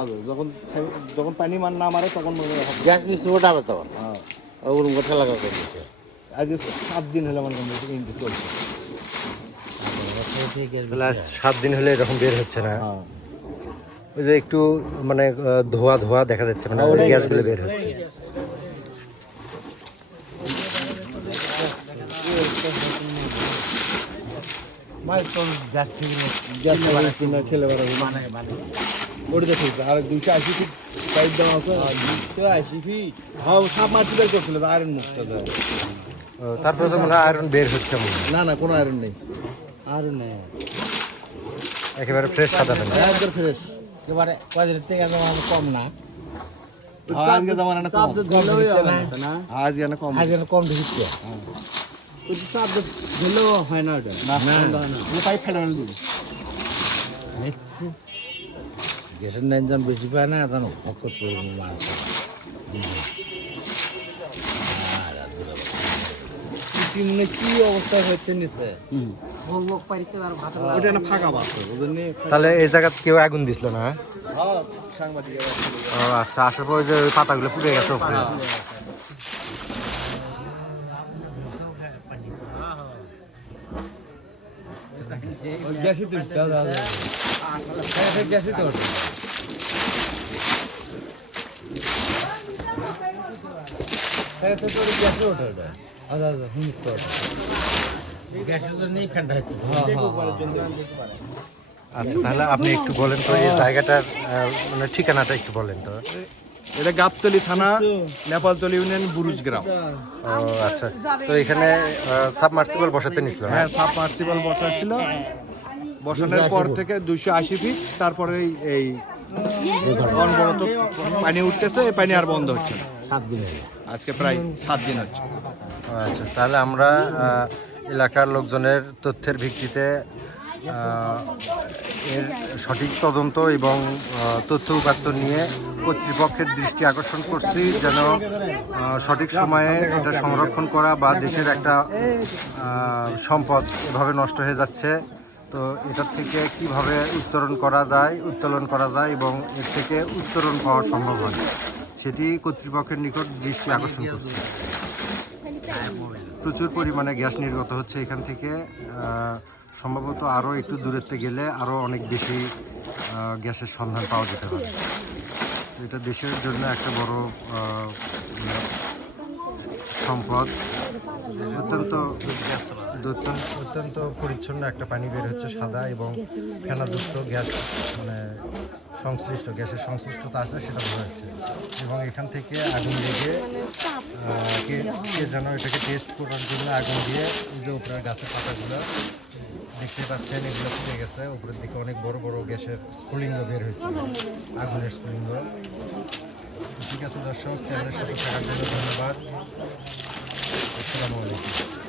আগে যখন যখন পানি মান না মারে তখন মনে হয় হবে। গ্যাস ওঠাবে তখন? হ্যাঁ। ওরকম কথা লাগা করে দিচ্ছে আজকে সাত দিন হলে আমার কিন্তু ইঞ্জিন চলছে। সাত দিন হলে এরকম বের হচ্ছে না? হ্যাঁ। ওই যে একটু মানে ধোয়া ধোয়া দেখা যাচ্ছে মানে ওই গ্যাসগুলো বের হচ্ছে। গ্যাস মানে মানে। ওটা দেখো আর দুইশো আশি ফিট পাইপ দেওয়া আছে। দুইশো আশি ফিট? হ্যাঁ সাপ মারতে বের করছিল আয়রন মুক্ত তারপরে তো মনে হয় আয়রন বের হচ্ছে মনে না না কোনো আয়রন নেই। আর নেই। একেবারে ফ্রেশ সাদা পানি। একবার ফ্রেশ এবারে কয়েক থেকে আমার কম না। আজকে যেমন না। কম আজকে না কম আগে কম ঢুকছে হয়। না ওটা। না না পাইপ ফেলে ফেলে দিবি গ্যাসের ইঞ্জন বেশি পায় না ফকর পড়বে মাছ কি মনে কি অবস্থা হচ্ছে নিচে? ওটা না ফাঁকা পাচ্ছে ওই জন্য তাহলে এই জায়গা কেউ আগুন দিছিল না হ্যাঁ? হ্যাঁ ও আচ্ছা আসার পরে যে ওই পাতাগুলো পুড়ে গেছে গ্যাসই তো গ্যাসই তো আচ্ছা আচ্ছা জন্যই ঠান্ডা হচ্ছে। আচ্ছা তাহলে আপনি একটু বলেন তো এই জায়গাটার মানে ঠিকানাটা একটু বলেন তো। এটা গাবতলি থানা নেপালতলি ইউনিয়ন বুরুজ গ্রাম। ও আচ্ছা। তো এখানে সাবমার্সিবল বসাতে নিছিল হ্যাঁ? সাব মার্সিবল বসা ছিল বসানোর পর থেকে দুইশো আশি ফিট তারপরে এই- এই অনবরত পানি উঠতেছে এই পানি আর বন্ধ হচ্ছে না। সাত দিন আজকে প্রায় সাত দিন হচ্ছে। আচ্ছা তাহলে আমরা এলাকার লোকজনের তথ্যের ভিত্তিতে এর সঠিক তদন্ত এবং তথ্য উপাত্ত নিয়ে কর্তৃপক্ষের দৃষ্টি আকর্ষণ করছি যেন সঠিক সময়ে এটা সংরক্ষণ করা বা দেশের একটা সম্পদ এভাবে নষ্ট হয়ে যাচ্ছে। তো এটার থেকে কীভাবে উত্তরণ করা যায় উত্তোলন করা যায় এবং এর থেকে উত্তরণ পাওয়া সম্ভব হয়? সেটি কর্তৃপক্ষের নিকট দৃষ্টি আকর্ষণ করছে। প্রচুর পরিমাণে গ্যাস নির্গত হচ্ছে এখান থেকে। সম্ভবত আরও একটু দূরত্বে গেলে আরও অনেক বেশি গ্যাসের সন্ধান পাওয়া যেতে পারে। এটা দেশের জন্য একটা বড় সম্পদ। অত্যন্ত অত্যন্ত পরিচ্ছন্ন একটা পানি বের হচ্ছে সাদা এবং ফেনাযুক্ত গ্যাস মানে সংশ্লিষ্ট গ্যাসের সংশ্লিষ্টতা আছে সেটা বোঝা যাচ্ছে। এবং এখান থেকে আগুন লেগে কে যেন এটাকে টেস্ট করার জন্য আগুন দিয়ে এই যে উপরে গাছের পাতাগুলো দেখতে পাচ্ছেন, এগুলো ফুটে গেছে। উপরের দিকে অনেক বড় বড় গ্যাসের স্ফুলিঙ্গ বের হয়েছে, আগুনের স্ফুলিঙ্গ। ঠিক আছে দর্শক চ্যানেলের সাথে থাকার জন্য ধন্যবাদ আসসালামু আলাইকুম